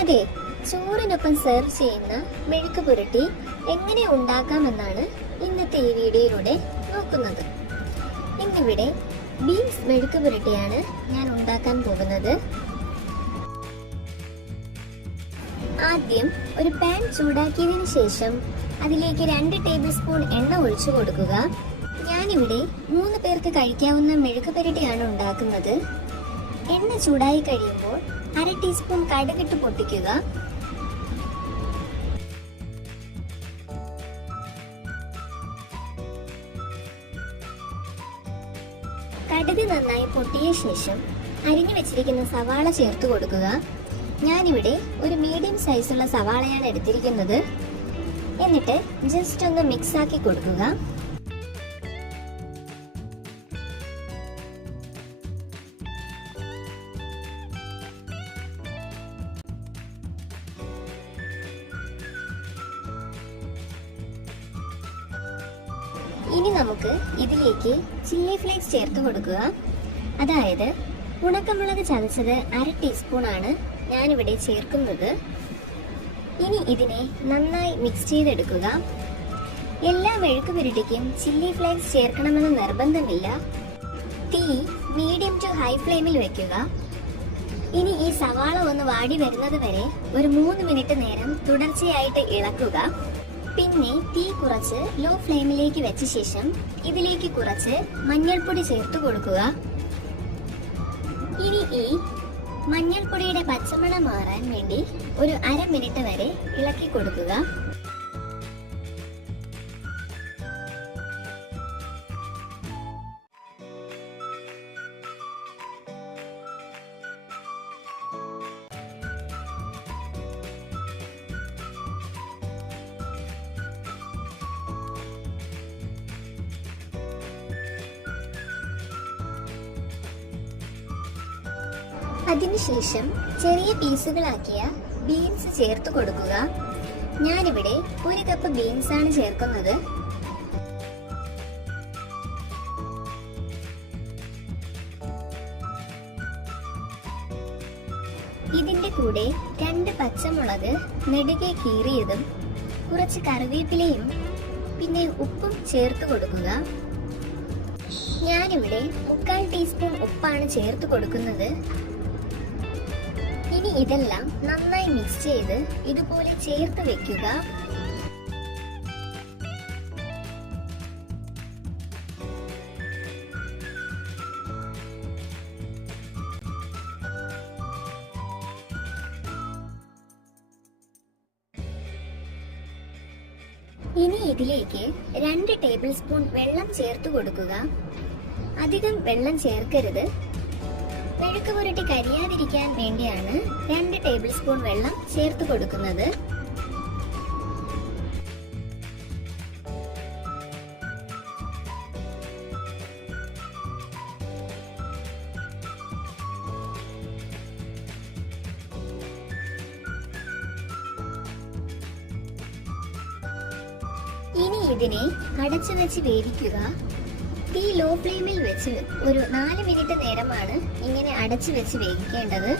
അതെ, ചോറിനൊപ്പം സെർവ് ചെയ്യുന്ന മെഴുക്ക് പുരട്ടി എങ്ങനെ ഉണ്ടാക്കാമെന്നാണ് ഇന്നത്തെ ഈ വീഡിയോയിലൂടെ നോക്കുന്നത്. ഇന്നിവിടെ ബീൻസ് മെഴുക്ക് പുരട്ടിയാണ് ഞാൻ ഉണ്ടാക്കാൻ പോകുന്നത്. ആദ്യം ഒരു പാൻ ചൂടാക്കിയതിനു ശേഷം അതിലേക്ക് 2 ടേബിൾ സ്പൂൺ എണ്ണ ഒഴിച്ചു കൊടുക്കുക. ഞാനിവിടെ 3 പേർക്ക് കഴിക്കാവുന്ന മെഴുക്ക് പുരട്ടിയാണ് ഉണ്ടാക്കുന്നത്. എണ്ണ ചൂടായി കഴിയുമ്പോൾ 1/2 ടീസ്പൂൺ കടുകിട്ട് പൊട്ടിക്കുക. കടുക് നന്നായി പൊട്ടിയ ശേഷം അരിഞ്ഞു വെച്ചിരിക്കുന്ന സവാള ചേർത്ത് കൊടുക്കുക. ഞാനിവിടെ ഒരു മീഡിയം സൈസുള്ള സവാളയാണ് എടുത്തിരിക്കുന്നത്. എന്നിട്ട് ജസ്റ്റ് ഒന്ന് മിക്സ് ആക്കി കൊടുക്കുക. ഇനി നമുക്ക് ഇതിലേക്ക് ചില്ലി ഫ്ലേക്സ് ചേർത്ത് കൊടുക്കുക. അതായത് ഉണക്കമുളക് ചതച്ചത് 1/2 ടീസ്പൂൺ ആണ് ഞാനിവിടെ ചേർക്കുന്നത്. ഇനി ഇതിനെ നന്നായി മിക്സ് ചെയ്തെടുക്കുക. എല്ലാ മെഴുക്ക് പുരട്ടിക്കും ചില്ലി ഫ്ലേക്സ് ചേർക്കണമെന്ന് നിർബന്ധമില്ല. തീ മീഡിയം ടു ഹൈ ഫ്ലെയിമിൽ വെക്കുക. ഇനി ഈ സവാള ഒന്ന് വാടി വരുന്നത് വരെ ഒരു 3 മിനിറ്റ് നേരം തുടർച്ചയായിട്ട് ഇളക്കുക. പിന്നെ തീ കുറച്ച് ലോ ഫ്ലെയിമിലേക്ക് വെച്ച ശേഷം ഇതിലേക്ക് കുറച്ച് മഞ്ഞൾപ്പൊടി ചേർത്ത് കൊടുക്കുക. ഇനി ഈ മഞ്ഞൾപ്പൊടിയുടെ പച്ചമണം മാറാൻ വേണ്ടി ഒരു 1/2 മിനിറ്റ് വരെ ഇളക്കി കൊടുക്കുക. അതിനുശേഷം ചെറിയ പീസുകളാക്കിയ ബീൻസ് ചേർത്ത് കൊടുക്കുക. ഞാനിവിടെ 1 കപ്പ് ബീൻസ് ആണ് ചേർക്കുന്നത്. ഇതിന്റെ കൂടെ 2 പച്ചമുളക് നെടുകെ കീറിയതും കുറച്ച് കറിവേപ്പിലയും പിന്നെ ഉപ്പും ചേർത്ത് കൊടുക്കുക. ഞാനിവിടെ 1/4 ടീസ്പൂൺ ഉപ്പാണ് ചേർത്ത് കൊടുക്കുന്നത്. ഇനി ഇതെല്ലാം നന്നായി മിക്സ് ചെയ്ത് ഇതുപോലെ ചേർത്ത് വെക്കുക. ഇനി ഇതിലേക്ക് 2 ടേബിൾ സ്പൂൺ വെള്ളം ചേർത്ത് കൊടുക്കുക. അധികം വെള്ളം ചേർക്കരുത്. മെഴുക്ക് പുരട്ടി കരിയാതിരിക്കാൻ വേണ്ടിയാണ് 2 ടേബിൾ സ്പൂൺ വെള്ളം ചേർത്ത് കൊടുക്കുന്നത്. ഇനി ഇതിനെ അടച്ചു വെച്ച് വേവിക്കുക. തീ ലോ ഫ്ലെയിമിൽ വെച്ച് ഒരു 4 മിനിറ്റ് നേരമാണ് ഇങ്ങനെ അടച്ചു വെച്ച് വേവിക്കേണ്ടത്.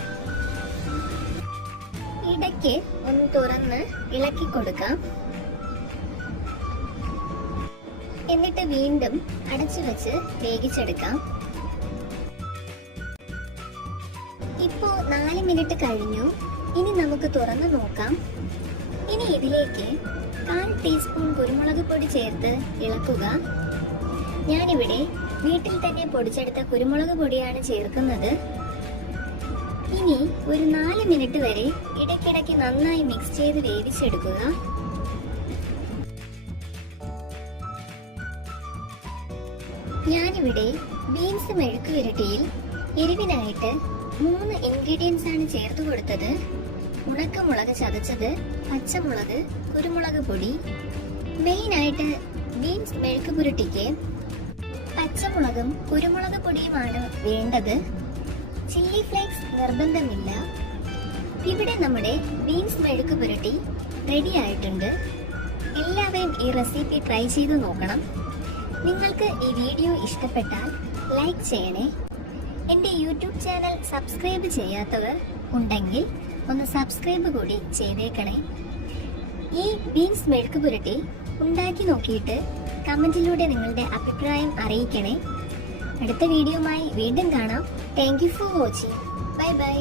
ഇടയ്ക്ക് ഒന്ന് തുറന്ന് ഇളക്കി കൊടുക്കാം. എന്നിട്ട് വീണ്ടും അടച്ചു വെച്ച് വേവിച്ചെടുക്കാം. ഇപ്പോ 4 മിനിറ്റ് കഴിഞ്ഞു. ഇനി നമുക്ക് തുറന്ന് നോക്കാം. ഇനി ഇതിലേക്ക് 1/4 ടീസ്പൂൺ കുരുമുളക് പൊടി ചേർത്ത് ഇളക്കുക. ഞാനിവിടെ വീട്ടിൽ തന്നെ പൊടിച്ചെടുത്ത കുരുമുളക് പൊടിയാണ് ചേർക്കുന്നത്. ഇനി ഒരു 4 മിനിറ്റ് വരെ ഇടയ്ക്കിടയ്ക്ക് നന്നായി മിക്സ് ചെയ്ത് വേവിച്ചെടുക്കുക. ഞാനിവിടെ ബീൻസ് മെഴുക്ക് പുരട്ടിയിൽ എരിവിനായിട്ട് 3 ഇൻഗ്രീഡിയൻസ് ആണ് ചേർത്ത് കൊടുത്തത്. ഉണക്കമുളക് ചതച്ചത്, പച്ചമുളക്, കുരുമുളക് പൊടി. മെയിനായിട്ട് ബീൻസ് മെഴുക്ക് പുരട്ടിക്ക് പച്ചമുളകും കുരുമുളക് പൊടിയുമാണ് വേണ്ടത്. ചില്ലി ഫ്ലേക്സ് നിർബന്ധമില്ല. ഇവിടെ നമ്മുടെ ബീൻസ് മെഴുക്ക് പുരട്ടി റെഡി ആയിട്ടുണ്ട്. എല്ലാവരും ഈ റെസിപ്പി ട്രൈ ചെയ്ത് നോക്കണം. നിങ്ങൾക്ക് ഈ വീഡിയോ ഇഷ്ടപ്പെട്ടാൽ ലൈക്ക് ചെയ്യണേ. എൻ്റെ യൂട്യൂബ് ചാനൽ സബ്സ്ക്രൈബ് ചെയ്യാത്തവർ ഉണ്ടെങ്കിൽ ഒന്ന് സബ്സ്ക്രൈബ് കൂടി ചെയ്തേക്കണേ. ഈ ബീൻസ് മെഴുക്ക് പുരട്ടി ഉണ്ടാക്കി നോക്കിയിട്ട് കമന്റിലൂടെ നിങ്ങളുടെ അഭിപ്രായം അറിയിക്കണേ. അടുത്ത വീഡിയോയുമായി വീണ്ടും കാണാം. Thank you for watching. Bye bye.